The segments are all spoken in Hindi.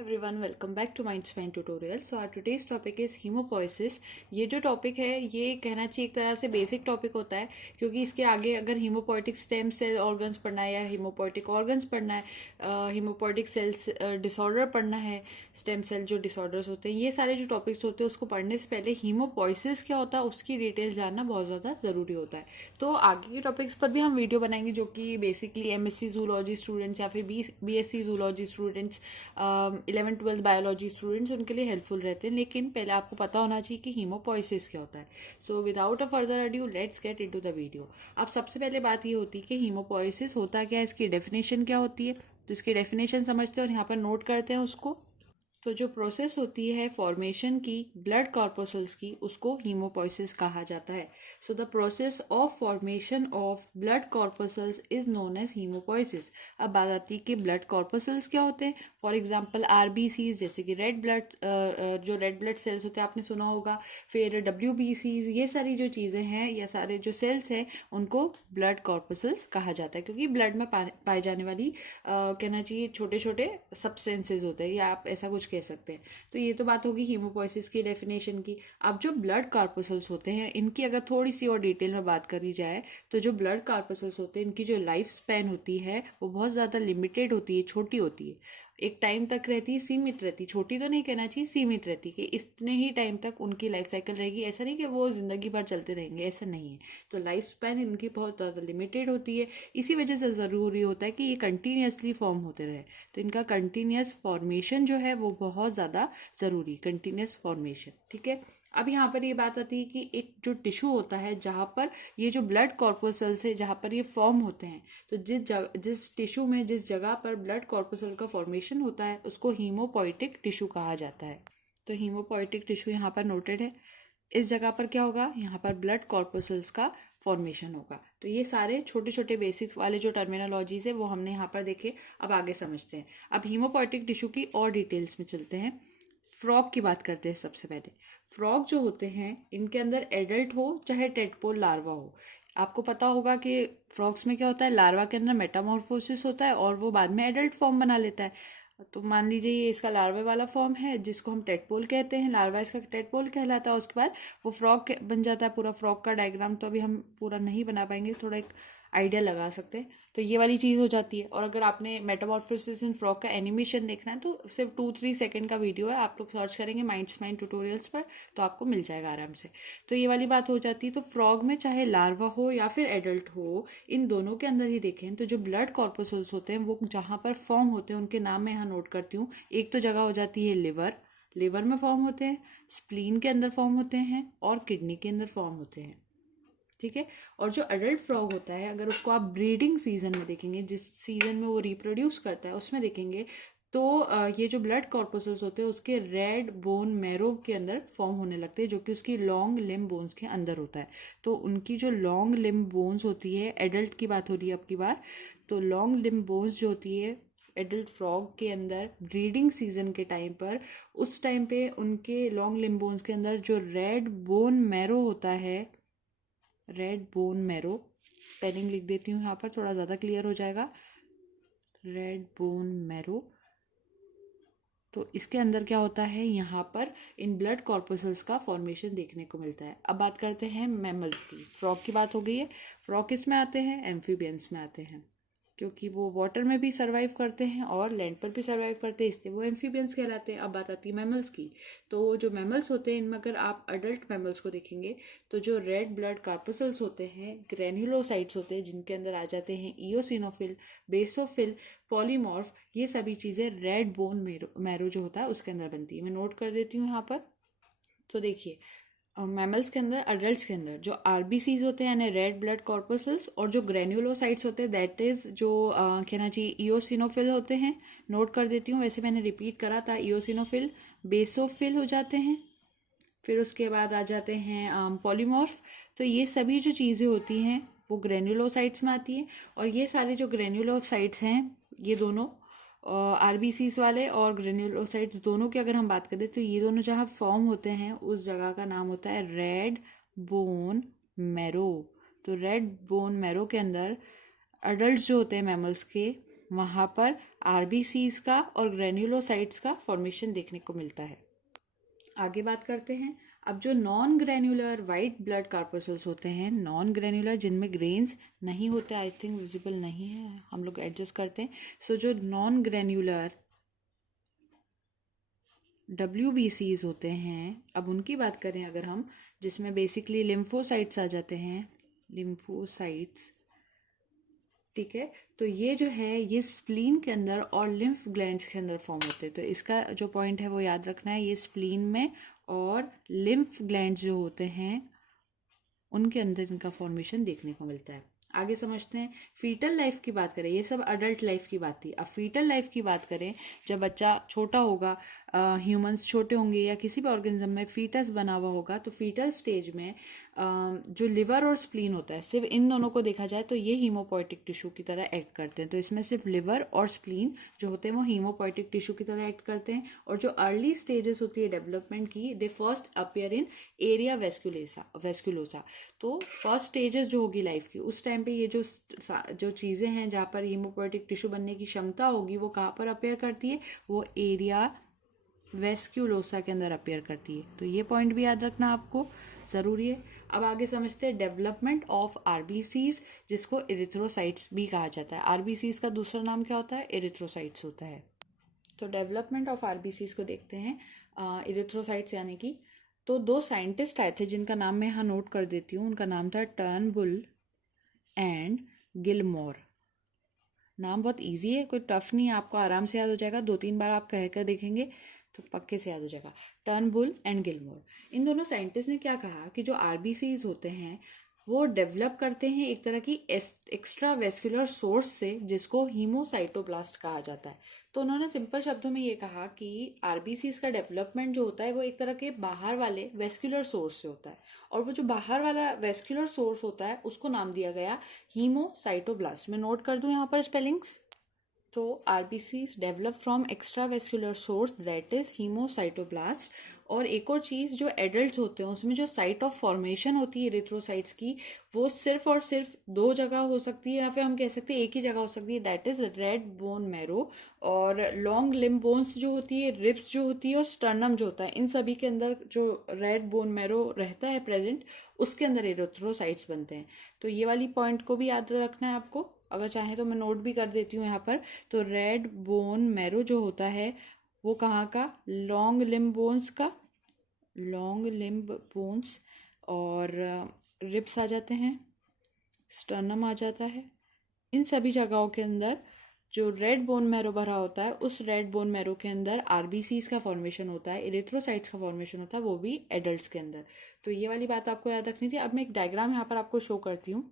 Everyone welcome back to Mind Spine tutorial. So our today's topic is haemopoiesis. ये जो टॉपिक है ये कहना चाहिए एक तरह से बेसिक टॉपिक होता है, क्योंकि इसके आगे अगर हीमोपोइटिक स्टेम सेल ऑर्गन्स पढ़ना है या हीमोपोइटिक ऑर्गन्स पढ़ना है, हीमोपोइटिक सेल्स डिसऑर्डर पढ़ना है, स्टेम सेल जो डिसऑर्डर्स होते हैं, ये सारे जो टॉपिक्स होते हैं उसको पढ़ने से पहले हीमोपोइसिस क्या होता है उसकी डिटेल जानना बहुत ज़्यादा ज़रूरी होता है। तो आगे के टॉपिक्स पर भी हम वीडियो बनाएंगे जो कि बेसिकली एमएससी जूलॉजी स्टूडेंट्स या फिर BSc zoology students, 11th-12th biology students, उनके लिए हेल्पफुल रहते हैं। लेकिन पहले आपको पता होना चाहिए कि हीमोपोइसिस क्या होता है। So without a further adieu let's get into the video. अब सबसे पहले बात ये होती है कि हीमोपोइसिस होता क्या है, इसकी डेफिनेशन क्या होती है। तो इसकी डेफिनेशन समझते हैं और यहाँ पर नोट करते हैं उसको। तो जो प्रोसेस होती है फॉर्मेशन की ब्लड कॉर्पोसल्स की, उसको हीमोपोइसिस कहा जाता है। So the process of formation of blood corpuscles is known as haemopoiesis. अब बात आती है कि ब्लड कॉर्पोसल्स क्या होते हैं। फॉर एग्जांपल आरबीसीज, जैसे कि रेड ब्लड, जो रेड ब्लड सेल्स होते हैं आपने सुना होगा, फिर डब्ल्यूबीसीज, ये सारी जो चीज़ें हैं या सारे जो सेल्स हैं उनको ब्लड कॉर्पोसल्स कहा जाता है, क्योंकि ब्लड में पाए जाने वाली कहना चाहिए छोटे छोटे सब्सटेंसेज होते हैं, या आप ऐसा कुछ कह सकते हैं। तो ये तो बात होगी हीमोपोइसिस की डेफिनेशन की। अब जो ब्लड कॉर्पोसल्स होते हैं इनकी अगर थोड़ी सी और डिटेल में बात करी जाए, तो जो ब्लड कॉर्पोसल्स होते हैं इनकी जो लाइफ स्पैन होती है वो बहुत ज़्यादा लिमिटेड होती है, छोटी होती है, एक टाइम तक रहती है, सीमित रहती, छोटी तो नहीं कहना चाहिए, सीमित रहती कि इतने ही टाइम तक उनकी लाइफ साइकिल रहेगी। ऐसा नहीं कि वो ज़िंदगी भर चलते रहेंगे, ऐसा नहीं है। तो लाइफ स्पैन इनकी बहुत ज़्यादा लिमिटेड होती है। इसी वजह से ज़रूरी होता है कि ये कंटिन्यूसली फॉर्म होते रहे। तो इनका कंटिन्यूस फॉर्मेशन जो है वो बहुत ज़्यादा ज़रूरी, कंटिन्यूस फॉर्मेशन, ठीक है। अब यहाँ पर ये बात आती है कि एक जो टिश्यू होता है जहाँ पर ये जो ब्लड कॉर्पोसल्स है जहाँ पर ये फॉर्म होते हैं, तो जिस टिश्यू में जिस जगह पर ब्लड कॉर्पोसल का फॉर्मेशन होता है उसको हीमोपोइटिक टिश्यू कहा जाता है। तो हीमोपोइटिक टिश्यू यहाँ पर नोटेड है। इस जगह पर क्या होगा, यहाँ पर ब्लड कॉर्पोसल्स का फॉर्मेशन होगा। तो ये सारे छोटे छोटे बेसिक वाले जो टर्मिनोलॉजीज है वो हमने यहाँ पर देखे। अब आगे समझते हैं। अब हीमोपोइटिक टिश्यू की और डिटेल्स में चलते हैं। फ्रॉग की बात करते हैं सबसे पहले। फ्रॉग जो होते हैं इनके अंदर एडल्ट हो चाहे टेडपोल लार्वा हो, आपको पता होगा कि फ्रॉग्स में क्या होता है, लार्वा के अंदर मेटामॉर्फोसिस होता है और वो बाद में एडल्ट फॉर्म बना लेता है। तो मान लीजिए ये इसका लार्वा वाला फॉर्म है जिसको हम टेडपोल कहते हैं, लार्वा इसका टेडपोल कहलाता है। उसके बाद वो फ्रॉग बन जाता है। पूरा फ्रॉग का डायग्राम तो अभी हम पूरा नहीं बना पाएंगे, थोड़ा एक आइडिया लगा सकते हैं। तो ये वाली चीज़ हो जाती है। और अगर आपने मेटामॉर्फोसिस इन फ्रॉग का एनिमेशन देखना है तो सिर्फ 2-3 सेकंड का वीडियो है, आप लोग सर्च करेंगे माइंड ट्यूटोरियल्स पर तो आपको मिल जाएगा आराम से। तो ये वाली बात हो जाती है। तो फ्रॉग में चाहे लार्वा हो या फिर एडल्ट हो, इन दोनों के अंदर ही देखें तो जो ब्लड कॉर्पोसल्स होते हैं वो जहाँ पर फॉर्म होते हैं उनके नाम मैं यहाँ नोट करती हूँ। एक तो जगह हो जाती है लिवर, लिवर में फॉर्म होते हैं, स्प्लीन के अंदर फॉर्म होते हैं और किडनी के अंदर फॉर्म होते हैं, ठीक है। और जो अडल्ट फ्रॉग होता है अगर उसको आप ब्रीडिंग सीजन में देखेंगे, जिस सीजन में वो रिप्रोड्यूस करता है उसमें देखेंगे, तो ये जो ब्लड कॉर्पोसल्स होते हैं उसके रेड बोन मैरो के अंदर फॉर्म होने लगते हैं, जो कि उसकी लॉन्ग लिम्ब बोन्स के अंदर होता है। तो उनकी जो लॉन्ग लिम्ब बोन्स होती है, एडल्ट की बात हो रही है अब की बार, तो लॉन्ग लिम्ब बोन्स जो होती है एडल्ट फ्रॉग के अंदर ब्रीडिंग सीजन के टाइम पर, उस टाइम पे उनके लॉन्ग लिम्ब बोन्स के अंदर जो रेड बोन मैरो होता है, रेड बोन मैरो, स्पेलिंग लिख देती हूँ यहाँ पर थोड़ा ज़्यादा क्लियर हो जाएगा, रेड बोन मैरो। तो इसके अंदर क्या होता है, यहाँ पर इन ब्लड कॉर्पोसल्स का फॉर्मेशन देखने को मिलता है। अब बात करते हैं मैमल्स की। फ्रॉग की बात हो गई है। फ्रॉग किस में आते हैं, एम्फीबियंस में आते हैं, क्योंकि वो वाटर में भी सर्वाइव करते हैं और लैंड पर भी सर्वाइव करते हैं, इसलिए वो एम्फीबियंस कहलाते हैं। अब बात आती है मैमल्स की। तो जो मैमल्स होते हैं इनमें अगर आप अडल्ट मैमल्स को देखेंगे तो जो रेड ब्लड कार्पोसल्स होते हैं, ग्रेन्युलोसाइट्स होते हैं जिनके अंदर आ जाते हैं इओसिनोफिल, बेसोफिल, पॉलीमॉर्फ, ये सभी चीज़ें रेड बोन मैरो जो होता है उसके अंदर बनती है। मैं नोट कर देती हूँ यहाँ पर। तो देखिए मैमल्स के अंदर, अडल्ट्स के अंदर जो आरबीसीज होते हैं यानी रेड ब्लड कॉर्पोसल्स, और जो ग्रेन्युलोसाइट्स होते हैं दैट इज जो कहना चाहिए इओसिनोफिल होते हैं। नोट कर देती हूँ, वैसे मैंने रिपीट करा था, इओसिनोफिल, बेसोफिल हो जाते हैं, फिर उसके बाद आ जाते हैं पॉलीमॉर्फ। तो ये सभी जो चीज़ें होती हैं वो ग्रेन्युलोसाइट्स में आती है। और ये सारे जो ग्रेन्युलोसाइट्स हैं ये दोनों आरबीसीज वाले और ग्रेन्युलोसाइट्स दोनों की अगर हम बात करें तो ये दोनों जहाँ फॉर्म होते हैं उस जगह का नाम होता है रेड बोन मैरो। तो रेड बोन मैरो के अंदर अडल्ट जो होते हैं मैमल्स के वहाँ पर आरबीसीज का और ग्रेन्युलोसाइट्स का फॉर्मेशन देखने को मिलता है। आगे बात करते हैं। अब जो नॉन ग्रेन्युलर वाइट ब्लड कार्पसूल्स होते हैं, नॉन ग्रेन्युलर जिनमें ग्रेन्स नहीं होते, आई थिंक विजिबल नहीं है, हम लोग एडजस्ट करते हैं। सो जो नॉन ग्रेन्युलर WBCs होते हैं, अब उनकी बात करें अगर हम, जिसमें बेसिकली लिम्फोसाइट्स आ जाते हैं, लिम्फोसाइट्स, ठीक है। तो ये जो है ये स्प्लीन के अंदर और लिम्फ ग्लैंड्स के अंदर फॉर्म होते हैं। तो इसका जो पॉइंट है वो याद रखना है, ये स्प्लीन में और लिम्फ ग्लैंड्स जो होते हैं उनके अंदर इनका फॉर्मेशन देखने को मिलता है। आगे समझते हैं। फीटल लाइफ की बात करें, ये सब अडल्ट लाइफ की बात थी। अब फीटल लाइफ की बात करें, जब बच्चा छोटा होगा, ह्यूमंस छोटे होंगे या किसी भी ऑर्गेनिज्म में फीटस बना हुआ होगा, तो फीटल स्टेज में जो लिवर और स्प्लीन होता है, सिर्फ इन दोनों को देखा जाए तो ये हीमोपोइटिक टिश्यू की तरह एक्ट करते हैं। तो इसमें सिर्फ लिवर और स्प्लीन जो होते हैं वो हीमोपोइटिक टिश्यू की तरह एक्ट करते हैं। और जो अर्ली स्टेजेस होती है डेवलपमेंट की, दे फर्स्ट अपीयर इन एरिया वेस्कुलोसा। तो फर्स्ट स्टेजेस जो होगी लाइफ की, उस टाइम पे ये जो चीज़ें हैं जहाँ पर हीमोपोइटिक टिश्यू बनने की क्षमता होगी, वो कहाँ पर अपीयर करती है, वो एरिया वेस्क्यूलोसा के अंदर अपीयर करती है। तो ये पॉइंट भी याद रखना आपको ज़रूरी है। अब आगे समझते हैं डेवलपमेंट ऑफ आरबीसीज, जिसको इरिथ्रोसाइट्स भी कहा जाता है। आरबीसीज का दूसरा नाम क्या होता है? इरिथ्रोसाइट्स होता है। तो डेवलपमेंट ऑफ आरबीसीज को देखते हैं, इरिथ्रोसाइट्स यानी कि। तो दो साइंटिस्ट आए थे जिनका नाम मैं यहाँ नोट कर देती हूँ। उनका नाम था टर्नबुल एंड गिलमोर। नाम बहुत इजी है, कोई टफ नहीं है, आपको आराम से याद हो जाएगा। 2-3 बार आप कह कर देखेंगे तो पक्के से याद हो जाएगा। टर्नबुल एंड गिलमोर, इन दोनों साइंटिस्ट ने क्या कहा कि जो आरबीसीज होते हैं वो डेवलप करते हैं एक तरह की एक्स्ट्रा वेस्कुलर सोर्स से, जिसको हीमोसाइटोब्लास्ट कहा जाता है। तो उन्होंने सिंपल शब्दों में ये कहा कि आरबीसीज का डेवलपमेंट जो होता है वो एक तरह के बाहर वाले वेस्कुलर सोर्स से होता है, और वो जो बाहर वाला वेस्कुलर सोर्स होता है उसको नाम दिया गया हीमोसाइटोब्लास्ट। मैं नोट कर दूं यहाँ पर स्पेलिंग्स। तो RBCs develop from extravascular source that is haemocytoblast. और एक और चीज़, जो एडल्ट होते हैं उसमें जो साइट ऑफ फॉर्मेशन होती है इरिथ्रोसाइट्स की, वो सिर्फ और सिर्फ 2 जगह हो सकती है, या फिर हम कह सकते हैं एक ही जगह हो सकती है, that is red bone marrow. और लॉन्ग लिम्ब बोन्स जो होती है, रिब्स जो होती है, और स्टर्नम जो होता है, इन सभी के अंदर जो रेड बोन मैरो रहता है प्रेजेंट, उसके अंदर इरिथ्रोसाइट्स बनते हैं। तो ये वाली पॉइंट को भी याद रखना है आपको। अगर चाहें तो मैं नोट भी कर देती हूँ यहाँ पर। तो रेड बोन मैरो जो होता है वो कहाँ का? लॉन्ग लिम्ब बोन्स का, लॉन्ग लिम्ब बोन्स, और रिब्स आ जाते हैं, स्टर्नम आ जाता है। इन सभी जगहों के अंदर जो रेड बोन मैरो भरा होता है, उस रेड बोन मैरो के अंदर आरबीसीज का फॉर्मेशन होता है, इरिथ्रोसाइट्स का फॉर्मेशन होता है, वो भी एडल्ट्स के अंदर। तो ये वाली बात आपको याद रखनी थी। अब मैं एक डायग्राम यहाँ पर आपको शो करती हूँ।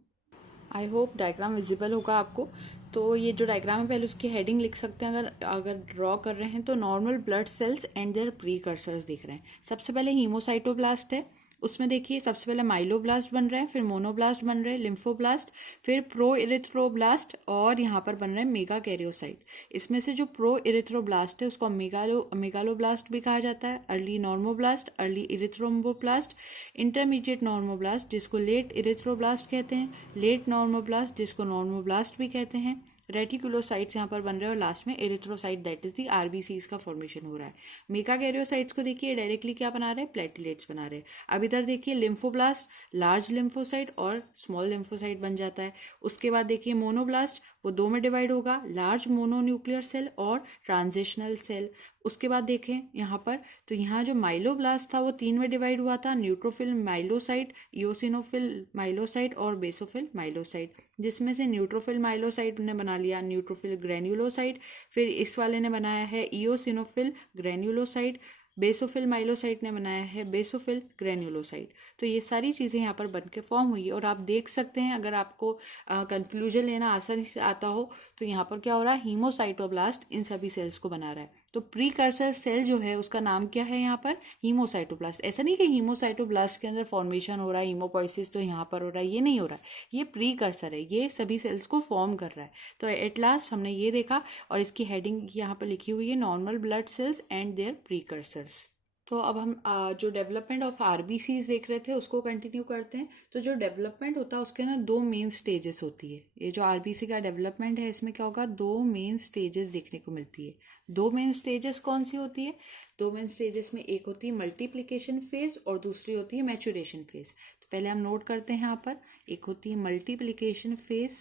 आई होप डायग्राम विजिबल होगा आपको। तो ये जो डायग्राम है, पहले उसकी हेडिंग लिख सकते हैं। अगर ड्रॉ कर रहे हैं तो normal blood cells and their precursors दिख रहे हैं। सबसे पहले हीमोसाइटोब्लास्ट है, उसमें देखिए सबसे पहले माइलोब्लास्ट बन रहे हैं, फिर मोनोब्लास्ट बन रहे हैं, लिम्फोब्लास्ट, फिर प्रो इरिथ्रोब्लास्ट, और यहाँ पर बन रहे हैं मेगा कैरियोसाइट। इसमें से जो प्रो इरिथ्रोब्लास्ट है उसको मेगालोब्लास्ट भी कहा जाता है, early normoblast, early erythroblast, intermediate normoblast जिसको लेट इरिथ्रोब्लास्ट कहते हैं, लेट नॉर्मोब्लास्ट जिसको नॉर्मोब्लास्ट भी कहते हैं, रेटिकुलोसाइट्स यहाँ पर बन रहे हैं, और लास्ट में erythrocyte that is the RBCs का फॉर्मेशन हो रहा है। मेगा कैरियोसाइट्स को देखिए डायरेक्टली क्या बना रहे हैं? प्लेटिलेट्स बना रहे हैं। अब इधर देखिए लिम्फोब्लास्ट, लार्ज लिम्फोसाइट और स्मॉल लिम्फोसाइट बन जाता है। उसके बाद देखिए मोनोब्लास्ट, वो 2 में डिवाइड होगा, लार्ज मोनोन्यूक्लियर सेल और ट्रांजिशनल सेल। उसके बाद देखें यहाँ पर, तो यहाँ जो माइलोब्लास्ट था वो 3 में डिवाइड हुआ था, न्यूट्रोफिल माइलोसाइट, इओसिनोफिल माइलोसाइट और बेसोफिल माइलोसाइट, जिसमें से न्यूट्रोफिल माइलोसाइट ने बना लिया न्यूट्रोफिल ग्रेन्युलोसाइट, फिर इस वाले ने बनाया है इओसिनोफिल ग्रेन्युलोसाइट, बेसोफिल माइलोसाइट ने बनाया है बेसोफिल ग्रेन्युलोसाइट। तो ये सारी चीज़ें यहाँ पर बन के फॉर्म हुई है। और आप देख सकते हैं, अगर आपको कंक्लूजन लेना आसानी से आता हो, तो यहाँ पर क्या हो रहा है? हीमोसाइटोब्लास्ट इन सभी सेल्स को बना रहा है। तो प्रीकर्सर सेल जो है उसका नाम क्या है यहाँ पर? हीमोसाइटोब्लास्ट। ऐसा नहीं कि हीमोसाइटोब्लास्ट के अंदर फॉर्मेशन हो रहा है, हीमोपोइसिस तो यहाँ पर हो रहा है, ये नहीं हो रहा है। ये प्रीकर्सर है, ये सभी सेल्स को फॉर्म कर रहा है। तो एट लास्ट हमने ये देखा, और इसकी हेडिंग यहाँ पर लिखी हुई है, normal blood cells and their precursors. तो अब हम जो डेवलपमेंट ऑफ आरबीसीज देख रहे थे उसको कंटिन्यू करते हैं। तो जो डेवलपमेंट होता है उसके ना दो मेन स्टेजेस होती है। ये जो आरबीसी का डेवलपमेंट है इसमें क्या होगा, दो मेन स्टेजेस देखने को मिलती है। दो मेन स्टेजेस कौन सी होती है? दो मेन स्टेजेस में एक होती है मल्टीप्लिकेशन फेज और दूसरी होती है मैचुरेशन फेज। तो पहले हम नोट करते हैं यहाँ पर, एक होती है मल्टीप्लिकेशन फेज,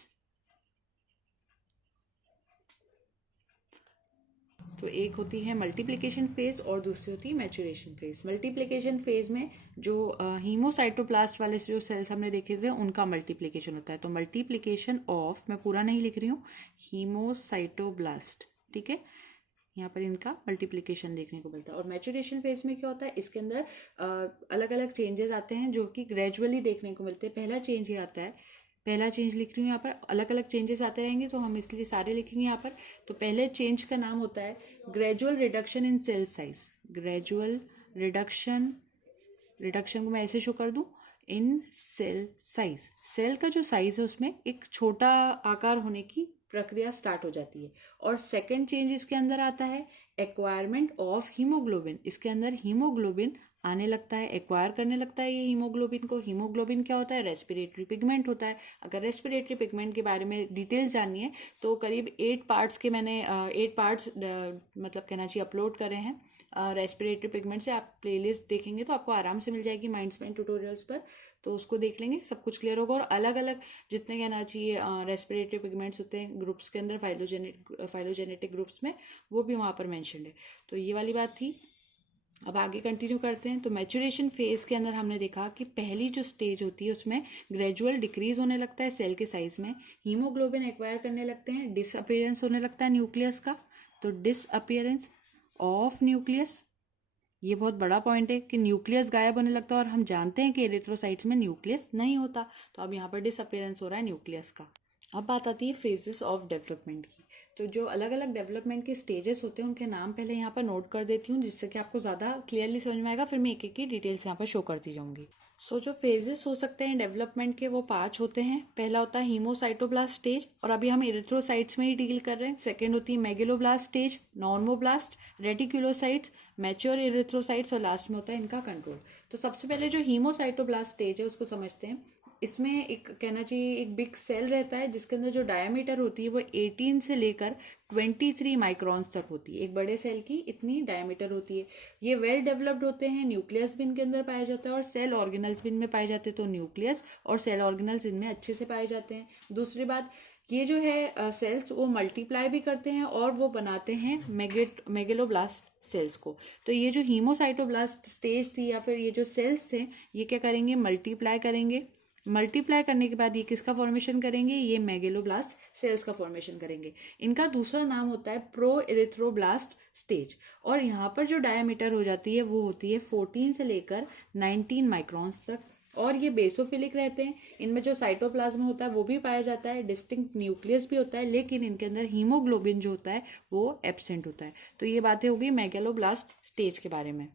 तो एक होती है मल्टीप्लिकेशन फेज और दूसरी होती है मैचुरेशन फेज। मल्टीप्लिकेशन फेज में जो हीमोसाइटोप्लास्ट वाले जो सेल्स हमने देखे थे उनका मल्टीप्लिकेशन होता है। तो मल्टीप्लिकेशन ऑफ, मैं पूरा नहीं लिख रही हूँ, हीमोसाइटोब्लास्ट, ठीक है, यहाँ पर इनका मल्टीप्लिकेशन देखने को मिलता है। और मैचुरेशन फेज में क्या होता है, इसके अंदर अलग अलग चेंजेस आते हैं जो कि ग्रेजुअली देखने को मिलते हैं। पहला चेंज ये आता है, पहला चेंज लिख रही हूँ यहाँ पर, अलग अलग चेंजेस आते रहेंगे तो हम इसलिए सारे लिखेंगे यहाँ पर। तो पहले चेंज का नाम होता है gradual reduction in cell size. Gradual reduction, reduction को मैं ऐसे शो कर दूं, इन सेल साइज, सेल का जो साइज है उसमें एक छोटा आकार होने की प्रक्रिया स्टार्ट हो जाती है। और सेकंड चेंज इसके अंदर आता है एक्वायरमेंट ऑफ हीमोग्लोबिन। इसके अंदर हीमोग्लोबिन आने लगता है, एक्वायर करने लगता है ये हीमोग्लोबिन को। हीमोग्लोबिन क्या होता है? रेस्पिरेटरी पिगमेंट होता है। अगर रेस्पिरेटरी पिगमेंट के बारे में डिटेल्स जाननी है तो करीब 8 पार्ट्स के मैंने 8 पार्ट्स मतलब कहना चाहिए अपलोड करे हैं रेस्पिरेटरी पिगमेंट से। आप प्लेलिस्ट देखेंगे तो आपको आराम से मिल जाएगी माइंडस्पैन ट्यूटोरियल्स पर, तो उसको देख लेंगे, सब कुछ क्लियर होगा। और अलग अलग जितने कहना चाहिए रेस्पिरेटरी पिगमेंट्स होते हैं ग्रुप्स के अंदर, फाइलोजेनेटिक ग्रुप्स में, वो भी वहाँ पर मैंशनड है। तो ये वाली बात थी। अब आगे कंटिन्यू करते हैं। तो मैचुरेशन फेज के अंदर हमने देखा कि पहली जो स्टेज होती है उसमें ग्रेजुअल डिक्रीज होने लगता है सेल के साइज में, हीमोग्लोबिन एक्वायर करने लगते हैं, डिसअपियरेंस होने लगता है न्यूक्लियस का। तो डिसअपियरेंस ऑफ न्यूक्लियस, ये बहुत बड़ा पॉइंट है कि न्यूक्लियस गायब होने लगता है, और हम जानते हैं कि एरिथ्रोसाइट्स में न्यूक्लियस नहीं होता। तो अब यहाँ पर डिसअपियरेंस हो रहा है न्यूक्लियस का। अब बात आती है फेजेस ऑफ डेवलपमेंट की। तो जो अलग अलग डेवलपमेंट के स्टेजेस होते हैं उनके नाम पहले यहाँ पर नोट कर देती हूँ जिससे कि आपको ज़्यादा क्लियरली समझ में आएगा, फिर मैं एक एक की डिटेल्स यहाँ पर शो करती जाऊँगी। सो जो फेजेस हो सकते हैं डेवलपमेंट के वो 5 होते हैं। पहला होता है हीमोसाइटोब्लास्ट स्टेज, और अभी हम एरिथ्रोसाइट्स में ही डील कर रहे हैं। सेकेंड होती है megaloblast stage, normoblast, reticulocytes, mature erythrocytes, और लास्ट में होता है इनका कंट्रोल। तो सबसे पहले जो हीमोसाइटोब्लास्ट स्टेज है उसको समझते हैं। इसमें एक कहना चाहिए एक बिग सेल रहता है जिसके अंदर जो डायमीटर होती है वो 18 से लेकर 23 माइक्रॉन्स तक होती है। एक बड़े सेल की इतनी डायमीटर होती है। ये वेल डेवलप्ड होते हैं, न्यूक्लियस भी इनके अंदर पाया जाता है और सेल ऑर्गेनल्स भी इनमें पाए जाते हैं। तो न्यूक्लियस और सेल ऑर्गेनल्स इनमें अच्छे से पाए जाते हैं। दूसरी बात, ये जो है सेल्स वो मल्टीप्लाई भी करते हैं और वो बनाते हैं मेगेलोब्लास्ट सेल्स को। तो ये जो हीमोसाइटोब्लास्ट स्टेज थी या फिर ये जो सेल्स थे ये क्या करेंगे, मल्टीप्लाई करेंगे। मल्टीप्लाई करने के बाद ये किसका फॉर्मेशन करेंगे, ये मेगेलोब्लास्ट सेल्स का फॉर्मेशन करेंगे। इनका दूसरा नाम होता है प्रो एरिथ्रोब्लास्ट स्टेज। और यहाँ पर जो डायमीटर हो जाती है वो होती है 14 से लेकर 19 माइक्रॉन्स तक, और ये बेसोफिलिक रहते हैं। इनमें जो साइटोप्लाज्म होता है वो भी पाया जाता है, डिस्टिंक्ट न्यूक्लियस भी होता है, लेकिन इनके अंदर हीमोग्लोबिन जो होता है वो एब्सेंट होता है। तो ये बातें हो गई मेगेलोब्लास्ट स्टेज के बारे में।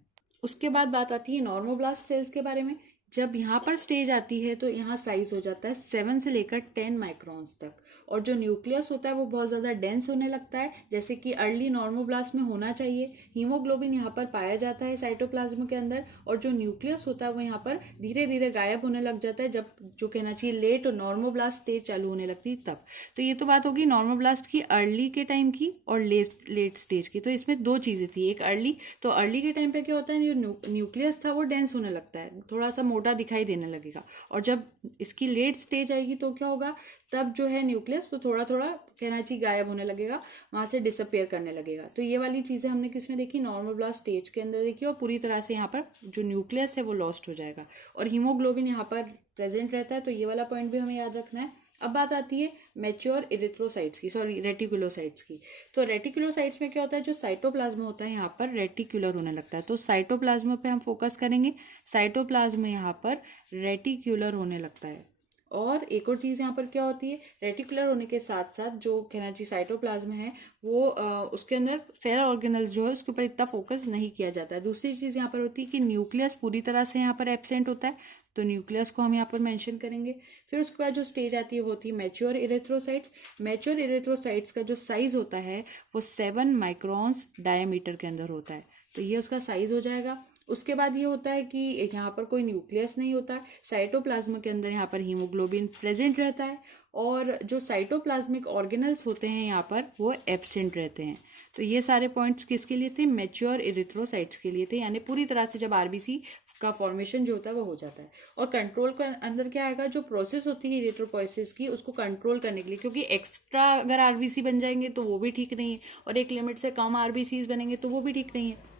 उसके बाद बात आती है नॉर्मोब्लास्ट सेल्स के बारे में। जब यहाँ पर स्टेज आती है तो यहाँ साइज हो जाता है 7 से लेकर 10 माइक्रॉन्स तक, और जो न्यूक्लियस होता है वो बहुत ज़्यादा डेंस होने लगता है जैसे कि अर्ली नॉर्मोब्लास्ट में होना चाहिए। हीमोग्लोबिन यहाँ पर पाया जाता है साइटोप्लाज्म के अंदर, और जो न्यूक्लियस होता है वो यहाँ पर धीरे धीरे गायब होने लग जाता है जब जो कहना चाहिए लेट नॉर्मोब्लास्ट स्टेज चालू होने लगती है तब। तो ये तो बात होगी नॉर्मोब्लास्ट की अर्ली के टाइम की और लेट स्टेज की। तो इसमें दो चीज़ें थी, एक अर्ली, तो अर्ली के टाइम पे क्या होता है जो न्यूक्लियस था वो डेंस होने लगता है, थोड़ा सा मोटा दिखाई देने लगेगा। और जब इसकी लेट स्टेज आएगी तो क्या होगा, तब जो है न्यूक्लियस तो थोड़ा थोड़ा कहना चाहिए गायब होने लगेगा, वहां से डिसअपियर करने लगेगा। तो ये वाली चीजें हमने किसमें देखी, नॉर्मोब्लास्ट स्टेज के अंदर देखी, और पूरी तरह से यहाँ पर जो न्यूक्लियस है वो लॉस्ट हो जाएगा और हीमोग्लोबिन यहाँ पर प्रेजेंट रहता है। तो ये वाला पॉइंट भी हमें याद रखना है। अब बात आती है मैच्योर एरिथ्रोसाइट्स की, सॉरी रेटिकुलोसाइट्स की। तो रेटिकुलोसाइट्स में क्या होता है, जो साइटोप्लाज्म होता है यहाँ पर रेटिकुलर होने लगता है। तो साइटोप्लाज्म पे हम फोकस करेंगे। साइटोप्लाज्म यहाँ पर रेटिकुलर होने लगता है। और एक और चीज़ यहाँ पर क्या होती है, रेटिकुलर होने के साथ साथ जो कहना चाहिए साइटोप्लाज्म है वो उसके अंदर सेल ऑर्गेनल्स जो है उसके ऊपर इतना फोकस नहीं किया जाता है। दूसरी चीज़ यहाँ पर होती है कि न्यूक्लियस पूरी तरह से यहाँ पर एब्सेंट होता है, तो न्यूक्लियस को हम यहाँ पर मेंशन करेंगे। फिर उसके बाद जो स्टेज आती है वो होती है मैच्योर एरिथ्रोसाइट्स। मैच्योर एरिथ्रोसाइट्स का जो साइज होता है वो 7 माइक्रॉन्स डायमीटर के अंदर होता है, तो ये उसका साइज हो जाएगा। उसके बाद ये होता है कि यहाँ पर कोई न्यूक्लियस नहीं होता, साइटोप्लाज्म के अंदर यहाँ पर हीमोग्लोबिन प्रेजेंट रहता है, और जो साइटोप्लाज्मिक ऑर्गेनल्स होते हैं यहाँ पर वो एब्सेंट रहते हैं। तो ये सारे पॉइंट्स किसके लिए थे? मैच्योर इरिथ्रोसाइट्स के लिए थे, यानी पूरी तरह से जब आरबीसी का फॉर्मेशन जो होता है वो हो जाता है। और कंट्रोल के अंदर क्या आएगा? जो प्रोसेस होती है इरिथ्रोपोइसिस की, उसको कंट्रोल करने के लिए, क्योंकि एक्स्ट्रा अगर आरबीसी बन जाएंगे तो वो भी ठीक नहीं है, और एक लिमिट से कम आरबीसीज बनेंगे तो वो भी ठीक नहीं है।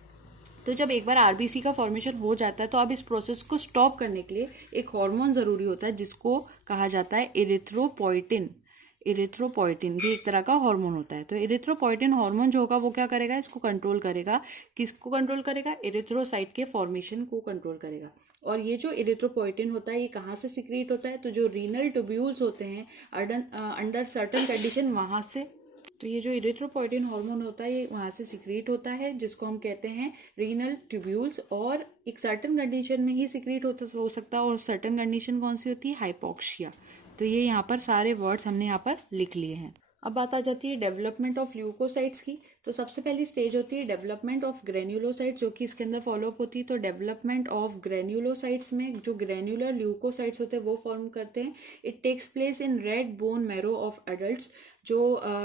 तो जब एक बार आरबीसी का फॉर्मेशन हो जाता है तो अब इस प्रोसेस को स्टॉप करने के लिए एक हार्मोन जरूरी होता है जिसको कहा जाता है इरिथ्रोपोइटिन। इरिथ्रोपोइटिन भी एक तरह का हार्मोन होता है। तो इरिथ्रोपोइटिन हार्मोन जो होगा वो क्या करेगा? इसको कंट्रोल करेगा। किसको कंट्रोल करेगा? इरिथ्रोसाइट के फॉर्मेशन को कंट्रोल करेगा। और ये जो इरिथ्रोपोइटिन होता है ये कहाँ से सिक्रीट होता है? तो जो रीनल ट्यूब्यूल्स होते हैं अंडर सर्टन कंडीशन, वहां से। तो ये जो इरिथ्रोपोइटिन हार्मोन होता है ये वहाँ से सिक्रीट होता है, जिसको हम कहते हैं रीनल ट्यूब्यूल्स, और एक सर्टन कंडीशन में ही सिक्रीट हो सकता है। और सर्टन कंडीशन कौन सी होती है? हाइपोक्सिया। तो ये यहाँ पर सारे वर्ड्स हमने यहाँ पर लिख लिए हैं। अब बात आ जाती है डेवलपमेंट ऑफ ल्यूकोसाइट्स की। तो सबसे पहली स्टेज होती है डेवलपमेंट ऑफ ग्रेन्युलोसाइट्स, जो कि इसके अंदर फॉलोअप होती है। तो डेवलपमेंट ऑफ ग्रेन्युलोसाइट्स में जो ग्रेन्युलर ल्यूकोसाइट्स होते हैं वो फॉर्म करते हैं। It takes place in red bone marrow of adults. जो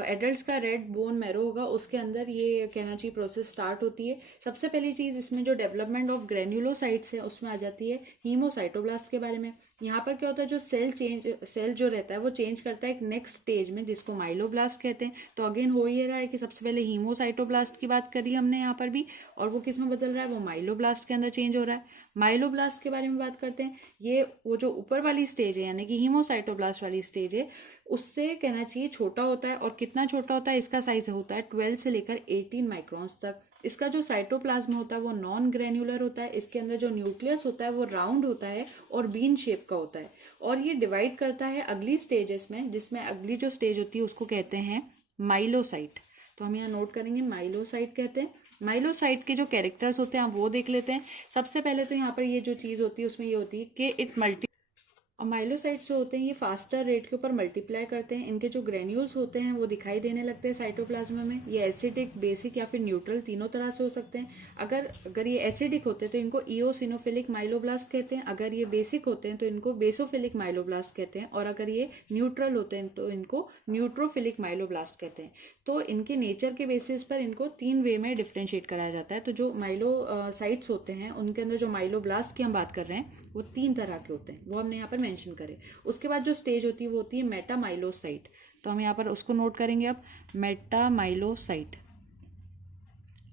एडल्ट्स का रेड बोन मैरो होगा उसके अंदर ये कहना चाहिए प्रोसेस स्टार्ट होती है। सबसे पहली चीज इसमें जो डेवलपमेंट ऑफ ग्रेन्युलोसाइट्स है उसमें आ जाती है हीमोसाइटोब्लास्ट के बारे में। यहाँ पर क्या होता है? जो सेल जो रहता है वो चेंज करता है एक नेक्स्ट स्टेज में, जिसको माइलोब्लास्ट कहते हैं। तो अगेन हो ये रहा है कि सबसे पहले हीमोसाइटोब्लास्ट की बात करी हमने यहाँ पर भी, और वो किस में बदल रहा है? वो माइलोब्लास्ट के अंदर चेंज हो रहा है। माइलोब्लास्ट के बारे में बात करते हैं। ये वो जो ऊपर वाली स्टेज है यानी कि हीमोसाइटोब्लास्ट वाली स्टेज है, उससे कहना चाहिए छोटा होता है। और कितना छोटा होता है? इसका साइज होता है 12 से लेकर 18 माइक्रॉन्स तक। इसका जो साइटोप्लाज्म होता है वो नॉन ग्रेन्युलर होता है। इसके अंदर जो न्यूक्लियस होता है वो राउंड होता है और बीन शेप का होता है। और ये डिवाइड करता है अगली स्टेजेस में, जिसमें अगली जो स्टेज होती है उसको कहते हैं माइलोसाइट। तो हम यहाँ नोट करेंगे माइलोसाइट कहते हैं। माइलोसाइट के जो कैरेक्टर्स होते हैं हम वो देख लेते हैं। सबसे पहले तो यहाँ पर ये जो चीज होती है उसमें ये होती है कि इट मल्टी और माइलोसाइट्स जो होते हैं ये फास्टर रेट के ऊपर मल्टीप्लाई करते हैं। इनके जो ग्रेन्यूल्स होते हैं वो दिखाई देने लगते हैं साइटोप्लाज्म में। ये एसिडिक, बेसिक या फिर न्यूट्रल तीनों तरह से हो सकते हैं। अगर ये एसिडिक होते हैं तो इनको इओसिनोफिलिक माइलोब्लास्ट कहते हैं। अगर ये बेसिक होते हैं तो इनको बेसोफिलिक माइलोब्लास्ट कहते हैं। और अगर ये न्यूट्रल होते हैं तो इनको न्यूट्रोफिलिक माइलोब्लास्ट कहते हैं। तो इनके नेचर के बेसिस पर इनको 3 वे में डिफ्रेंशिएट कराया जाता है। तो जो माइलोसाइट्स होते हैं उनके अंदर जो माइलोब्लास्ट की हम बात कर रहे हैं वो 3 तरह के होते हैं, वो हमने यहाँ पर मेंशन करे। उसके बाद जो स्टेज होती है वो होती है मेटामाइलोसाइट। तो हम यहाँ पर उसको नोट करेंगे। अब मेटामाइलोसाइट,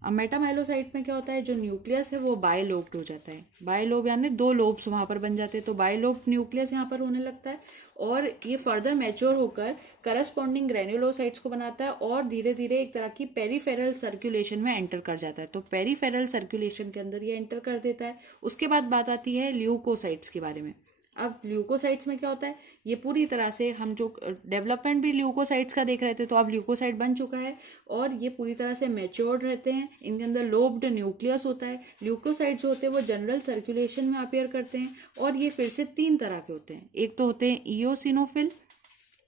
अब मेटामाइलोसाइट में क्या होता है? जो न्यूक्लियस है वो बायलोब्ड हो जाता है। बायलोब यानी 2 लोब्स वहां पर बन जाते हैं। तो बायलोब्ड न्यूक्लियस यहाँ पर होने लगता है, और ये फर्दर मैच्योर होकर करस्पॉन्डिंग ग्रेन्युलोसाइट्स को बनाता है और धीरे धीरे एक तरह की पेरीफेरल सर्कुलेशन में एंटर कर जाता है। तो पेरीफेरल सर्कुलेशन के अंदर ये एंटर कर देता है। उसके बाद बात आती है ल्यूकोसाइट्स के बारे में। अब ल्यूकोसाइट्स में क्या होता है? ये पूरी तरह से हम जो डेवलपमेंट भी ल्यूकोसाइट्स का देख रहे थे, तो अब ल्यूकोसाइट बन चुका है और ये पूरी तरह से मैच्योर्ड रहते हैं। इनके अंदर लोब्ड न्यूक्लियस होता है। ल्यूकोसाइट्स जो होते हैं वो जनरल सर्कुलेशन में अपीयर करते हैं, और ये फिर से 3 तरह के होते हैं। एक तो होते हैं इओसिनोफिल,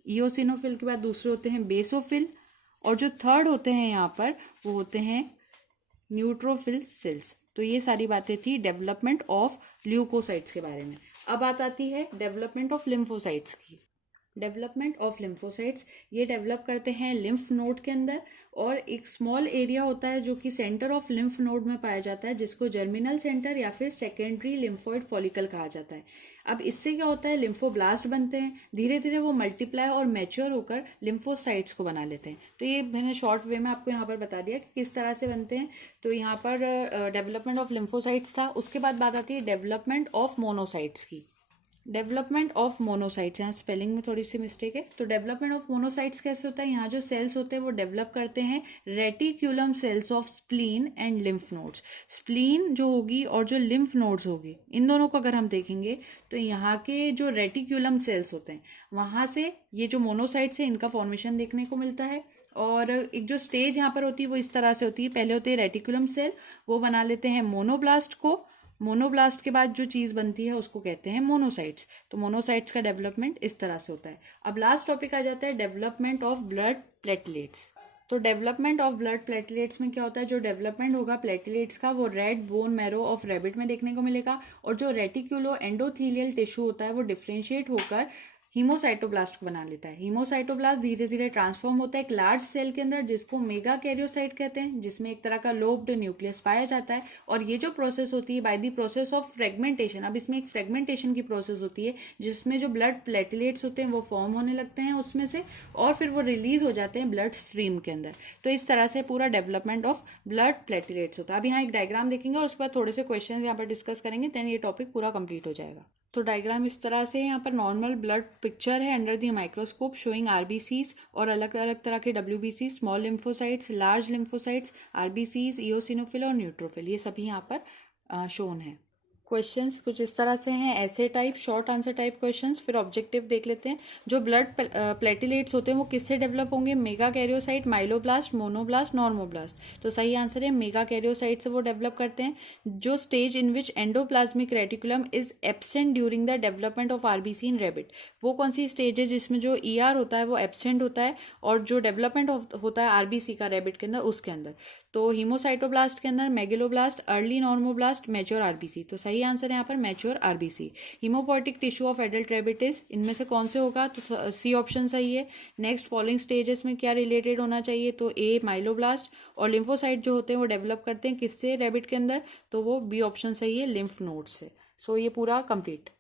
इओसिनोफिल के बाद दूसरे होते हैं बेसोफिल, और जो थर्ड होते हैं यहाँ पर वो होते हैं न्यूट्रोफिल सेल्स। तो ये सारी बातें थी डेवलपमेंट ऑफ ल्यूकोसाइट्स के बारे में। अब बात आती है डेवलपमेंट ऑफ लिम्फोसाइट्स की। डेवलपमेंट ऑफ लिम्फोसाइट्स ये डेवलप करते हैं लिम्फ नोड के अंदर, और एक स्मॉल एरिया होता है जो कि सेंटर ऑफ लिम्फ नोड में पाया जाता है, जिसको जर्मिनल सेंटर या फिर सेकेंडरी लिम्फोइड फॉलिकल कहा जाता है। अब इससे क्या होता है? लिम्फोब्लास्ट बनते हैं। धीरे धीरे वो मल्टीप्लाई और मैच्योर होकर लिम्फोसाइट्स को बना लेते हैं। तो ये मैंने शॉर्ट वे में आपको यहाँ पर बता दिया कि किस तरह से बनते हैं। तो यहाँ पर डेवलपमेंट ऑफ लिम्फोसाइट्स था। उसके बाद बात आती है डेवलपमेंट ऑफ मोनोसाइट्स की। डेवलपमेंट ऑफ मोनोसाइट्स, यहाँ स्पेलिंग में थोड़ी सी मिस्टेक है। तो डेवलपमेंट ऑफ मोनोसाइट्स कैसे होता है? यहाँ जो सेल्स होते हैं वो डेवलप करते हैं reticulum cells of spleen and lymph nodes. Spleen जो होगी और जो लिम्फ नोड्स होगी, इन दोनों को अगर हम देखेंगे तो यहाँ के जो रेटिक्यूलम सेल्स होते हैं वहां से ये जो मोनोसाइट्स है इनका फॉर्मेशन देखने को मिलता है। और एक जो स्टेज यहाँ पर होती है वो इस तरह से होती है। पहले होते हैं रेटिकुलम सेल, वो बना लेते हैं मोनोब्लास्ट को। मोनोब्लास्ट के बाद जो चीज बनती है उसको कहते हैं मोनोसाइट्स। तो मोनोसाइट्स का डेवलपमेंट इस तरह से होता है। अब लास्ट टॉपिक आ जाता है डेवलपमेंट ऑफ ब्लड प्लेटलेट्स। तो डेवलपमेंट ऑफ ब्लड प्लेटलेट्स में क्या होता है, जो डेवलपमेंट होगा प्लेटलेट्स का वो red bone marrow of rabbit में देखने को मिलेगा, और जो रेटिकुलो एंडोथीलियल टिश्यू होता है वो डिफ्रेंशिएट होकर हीमोसाइटोब्लास्ट को बना लेता है। हीमोसाइटोब्लास्ट धीरे धीरे ट्रांसफॉर्म होता है एक लार्ज सेल के अंदर जिसको मेगा कैरियोसाइट कहते हैं, जिसमें एक तरह का लोब्ड न्यूक्लियस पाया जाता है। और ये जो प्रोसेस होती है by the process of fragmentation, अब इसमें एक फ्रेगमेंटेशन की प्रोसेस होती है जिसमें जो ब्लड प्लेटलेट्स होते हैं वो फॉर्म होने लगते हैं उसमें से, और फिर वो रिलीज हो जाते हैं ब्लड स्ट्रीम के अंदर। तो इस तरह से पूरा डेवलपमेंट ऑफ ब्लड प्लेटलेट्स होता है। अब यहाँ एक डायग्राम देखेंगे और उसके बाद थोड़े से क्वेश्चन यहाँ पर डिस्कस करेंगे, देन ये टॉपिक पूरा कंप्लीट हो जाएगा। तो डायग्राम इस तरह से, यहाँ पर नॉर्मल ब्लड पिक्चर है under the microscope showing RBCs और अलग अलग तरह के WBC, small lymphocytes, large lymphocytes, RBCs, eosinophil और न्यूट्रोफिल, ये सभी यहाँ पर शोन है। क्वेश्चंस कुछ इस तरह से हैं, ऐसे type, short answer type questions. फिर ऑब्जेक्टिव देख लेते हैं। जो ब्लड प्लेटिलेट्स होते हैं वो किससे डेवलप होंगे, mega karyocyte, myeloblast, monoblast, normoblast. तो सही आंसर है मेगा कैरियोसाइट से वो डेवलप करते हैं। जो stage in which endoplasmic reticulum is absent during the development of RBC in rabbit, वो कौन सी स्टेज है जिसमें जो ईआर होता है वो एब्सेंट होता है और जो डेवलपमेंट होता है आरबीसी का रैबिट के अंदर उसके अंदर। तो हीमोसाइटोब्लास्ट के अंदर megaloblast, early normoblast, mature RBC. तो सही आंसर है यहाँ पर mature RBC. Haemopoietic tissue of adult rabbit इनमें से कौन से होगा, तो सी ऑप्शन सही है। नेक्स्ट फॉलोइंग स्टेजेस में क्या रिलेटेड होना चाहिए, तो ए माइलोब्लास्ट, और लिम्फोसाइट जो होते हैं वो डेवलप करते हैं किससे रैबिट के अंदर, तो वो बी ऑप्शन सही है, लिम्फ नोड से। सो ये पूरा कंप्लीट।